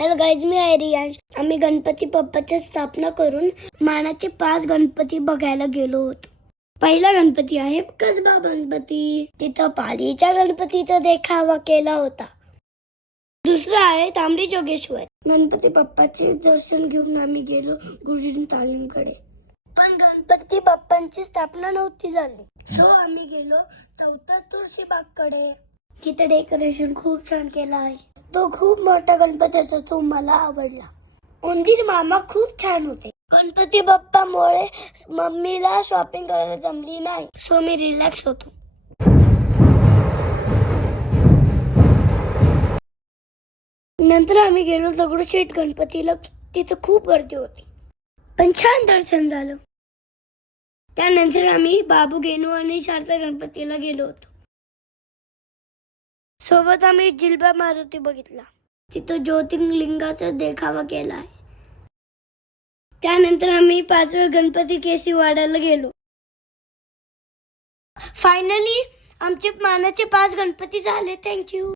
Hello guys, मी आहे रियांश. आम्ही गणपती बाप्पाची स्थापना करून मानाचे 5 गणपती बघायला गेलो होतो. पहिला गणपती आहे कसबा गणपती. तिथं पालीच्या गणपतीचा देखावा केला होता. दुसरा आहे तांबडी जोगेश्वर. गणपती बाप्पाचे दर्शन घेऊन आम्ही गेलो गुरुजी तालींकडे. पण गणपती बाप्पांची स्थापना नव्हती झाली, सो आम्ही गेलो चौथा तुळशीबागकडे. तिथे डेकोरेशन खूप छान केलं आहे. तो खूप मोठा गणपती होता, तो मला आवडला. उंदीर मामा खूप छान होते. गणपती बाप्पामुळे मम्मीला शॉपिंग करायला जमली नाही, सो मी रिलॅक्स होतो. नंतर आम्ही गेलो दगडूशेठ गणपतीला. तिथे खूप गर्दी होती, पण छान दर्शन झालं. त्यानंतर आम्ही बाबू गेनू आणि शारदा गणपतीला गेलो होतो. सोबत आम्ही जिल्बा मारुती बघितला. तिथं ज्योतिर्लिंगाचा देखावा केला आहे. त्यानंतर आम्ही 5व्या गणपती केसीवाड्याला गेलो. फायनली आमचे मानाचे 5 गणपती झाले. थँक्यू.